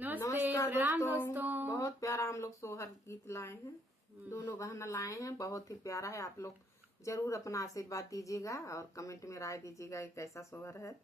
नमस्कार प्रणाम दोस्तों। बहुत प्यारा हम लोग सोहर गीत लाए हैं, दोनों बहन लाए हैं। बहुत ही प्यारा है। आप लोग जरूर अपना आशीर्वाद दीजिएगा और कमेंट में राय दीजिएगा कि कैसा सोहर है।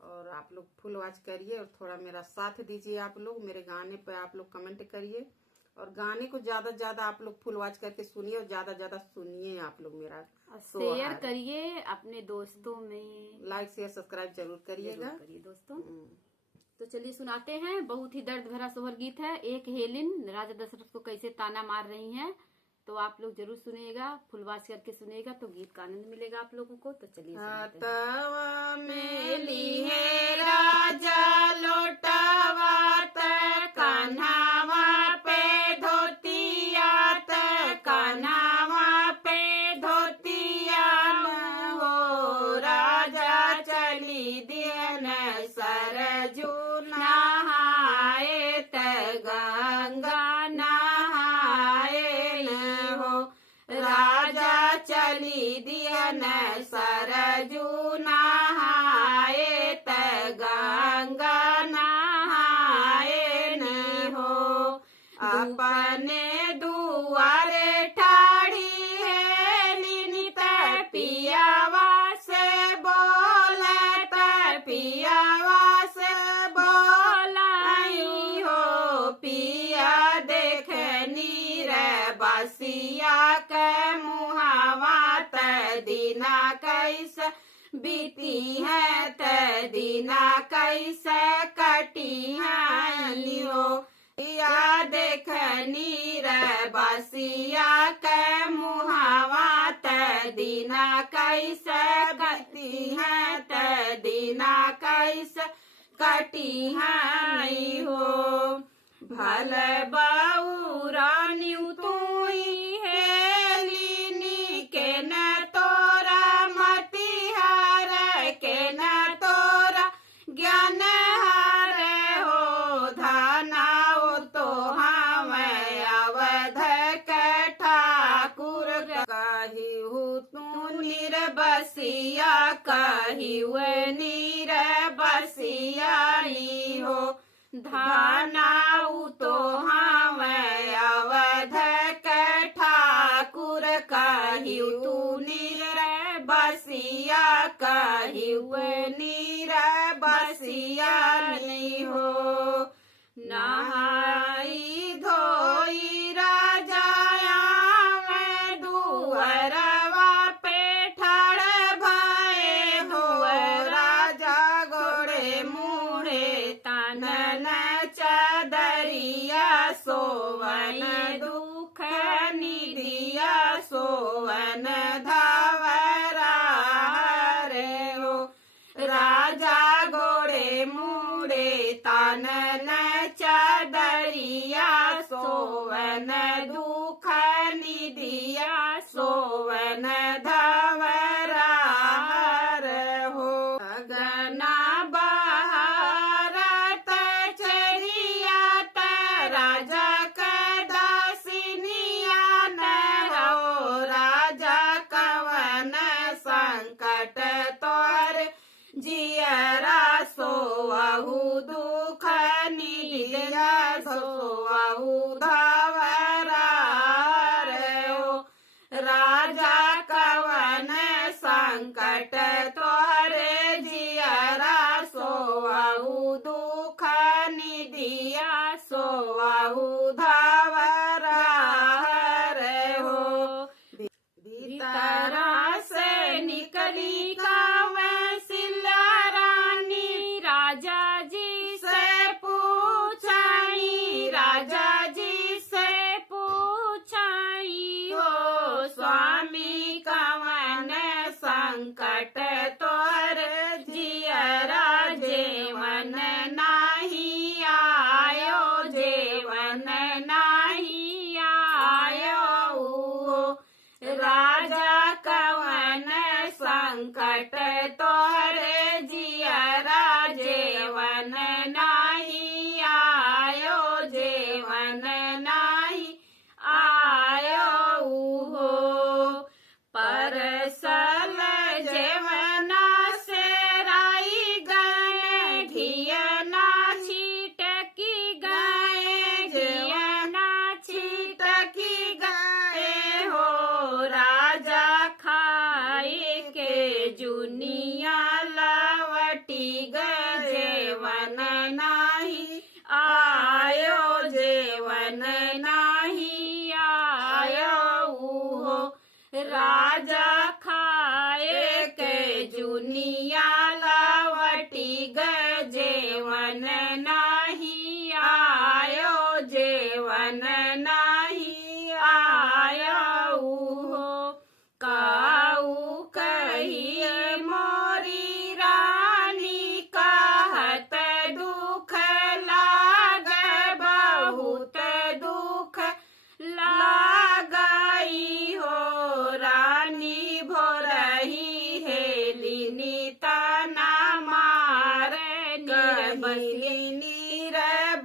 और आप लोग फुल वॉच करिए और थोड़ा मेरा साथ दीजिए। आप लोग मेरे गाने पे आप लोग कमेंट करिए और गाने को ज्यादा से ज्यादा आप लोग फुल वॉच करके सुनिए और ज्यादा ज्यादा सुनिए। आप लोग मेरा शेयर करिए अपने दोस्तों में, लाइक शेयर सब्सक्राइब जरूर करिएगा दोस्तों। तो चलिए सुनाते हैं। बहुत ही दर्द भरा सोहर गीत है। एक हेलिन राजा दशरथ को कैसे ताना मार रही हैं, तो आप लोग जरूर सुनिएगा, फुल वॉच करके सुनिएगा तो गीत का आनंद मिलेगा आप लोगों को। तो चलिए हाथवा में ली है राजा लोटावा कान्हावा पे धोतिया कान्हावा पे धोतिया हो राजा चली दियन सरजू नहाए गंगा नहाए हो राजा चली दियन सरजू नहाए गंगा नहाए हो अपने दुआरे ठाड़ी है लिनित पियावा से बोलत पियावा से बोलाई हो पिया देखनी रे बसिया के मुहावा दीना कैसे बीती है दीना कैसे कटी है हो पिया देखनी रे बसिया के मुहावा दीना कैसे बीती है दीना कैसे कटी है हो भल बउरानी तू है लीनी के न तोरा मति हार के न तोरा ज्ञान हार हो धनाओ तो हम अवध के ठाकुर कहिहु तू निरबसिया कहिहु निरबसिया हो धानाऊ तो हम अवध के ठाकुर कहिउ तू नीर बसिया कहिउ नीर बसिया नहीं हो नहाई धोई राजा दुअरवा पे ठाड़ भये हो राजा गोड़े मुड़े तनन चदरिया सोवन दुख निदिया सोवन धवरा रे हो राजा गोड़े मुड़े तनन चदरिया सोवन दुख निदिया सोवन धवरा हो गना बहारत चरिया राजा कदासिनिया न हो राजा कवन संकट तोर जियरा सोहु दुख निदिया सोहु धवरा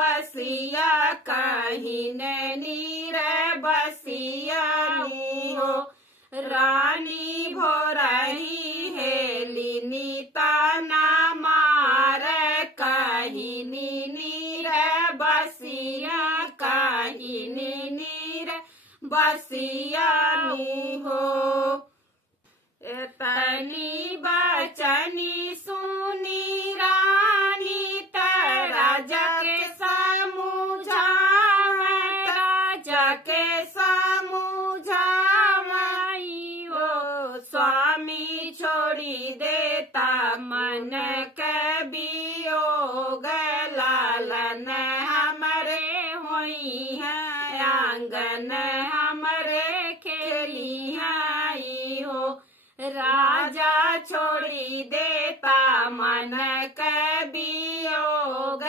बसिया कहीं नीर बसिया हो रानी भोरही हेली नीता ना मार कहीं नीर बसिया कहीं नीर बसिया हो तनी बचनी सुनी रानी राजा के समझावा राजा के समझावाई हो स्वामी छोड़ी देता मन के वियोग लालन हमरे होई है आंगन हमरे खेली आई हो राजा छोड़ी देता मन के वियोग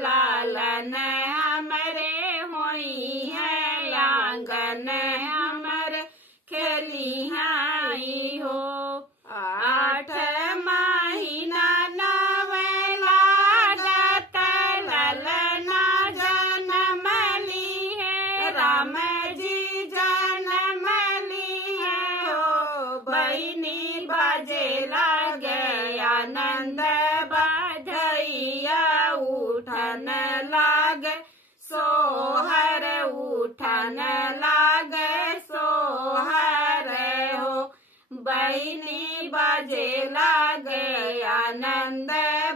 लालन हमरे होई है आंगन हमरे खेली आई हो 8 महीना नवे लागत ललना जन्म ली है राम जी जन्म ली है हो बहिनी बाजे लागे आनंद बधैया उठन लागे सोहर उठन लागे सोहर हो बहिनी बाजे लागे आनंद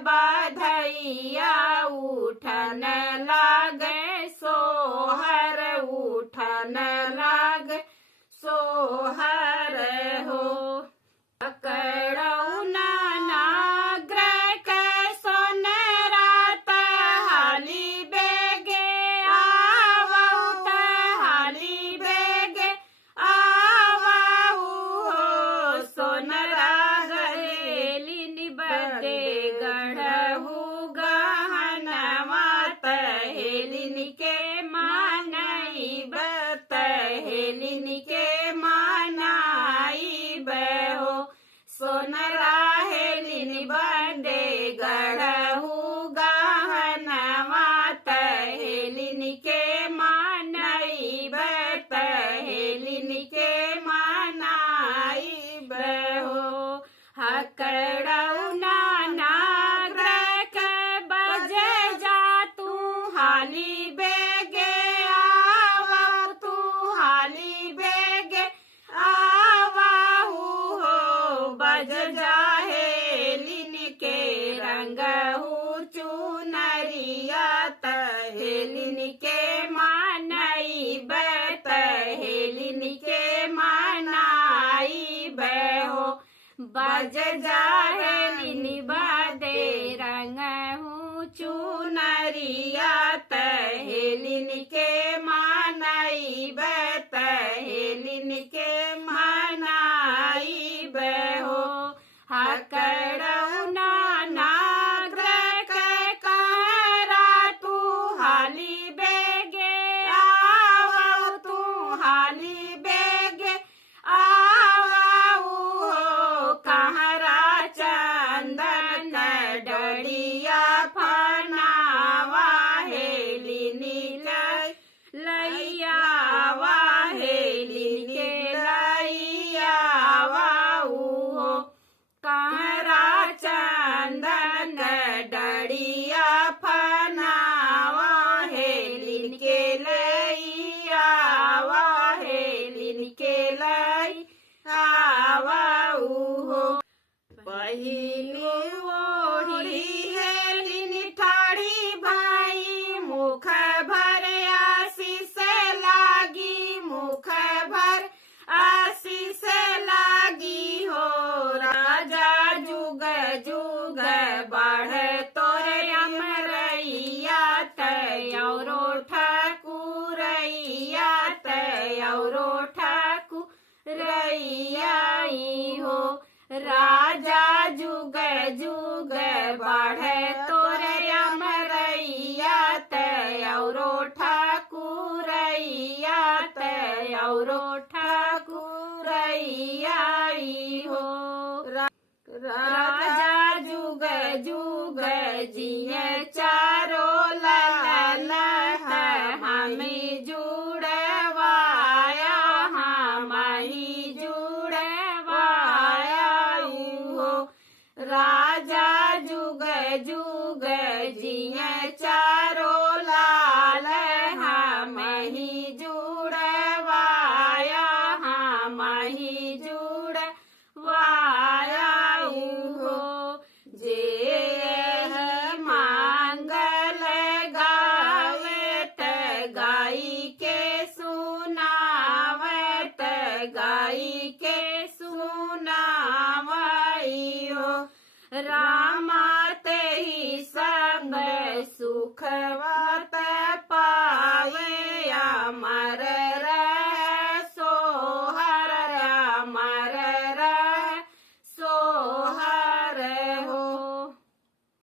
बधैया उठन लागे सोहर उठन लागे सोहर हो पकड़ऊ नाग्र के सोनरात हाली बेगे आवऊ हाली बेगे आवऊ हो सोनरा गलेली निबदे गढ़हु गहनवा तहेलिन के मानई बतहेलिन के मानाई बहो सोनरा हेलिन बंदे गढ़हु गहनवा तहेलिन के मानई बतहेलिन के मानाई बहो हकड़ऊ नाग्र के बजे जा तू हाली बेगे आवऊ तू हाली बेगे आवऊ हो बज जाहेलिन के रंगहु चुनरिया तहेलिन के मानई बतहेलिन के मानाई बहो बज जाहेलिन बदे रंगहु चुनरिया तहेलिन के मानई बतहेलिन के मानाई बहो हकड़ऊ नाग्र के कहरा तू हाली बेगे आवऊ तू हाली बेगे आवऊ हो कहरा चंदन डड़िया फनावा हेलिन लैया हेलिन के लैया हो कहरा चंदन डड़िया फनावा हेलिन के लैया हेलिन के लैया हो पहिली ओढ़ी हेलिन ठाड़ी भाई मुख भर आशीष लागी मुख भर आशीष लागी हो राजा जुग जुग बढ़ तोरे अमरैया तयरो ठाकुरैया तयरो ठाकुरैया हो राजा जुग जुग बढ़ तोरे अमरैया तयरो ठाकुरैया तयरो ठाकुरैया हो राजा जुग जुग जिय चारो लाल चार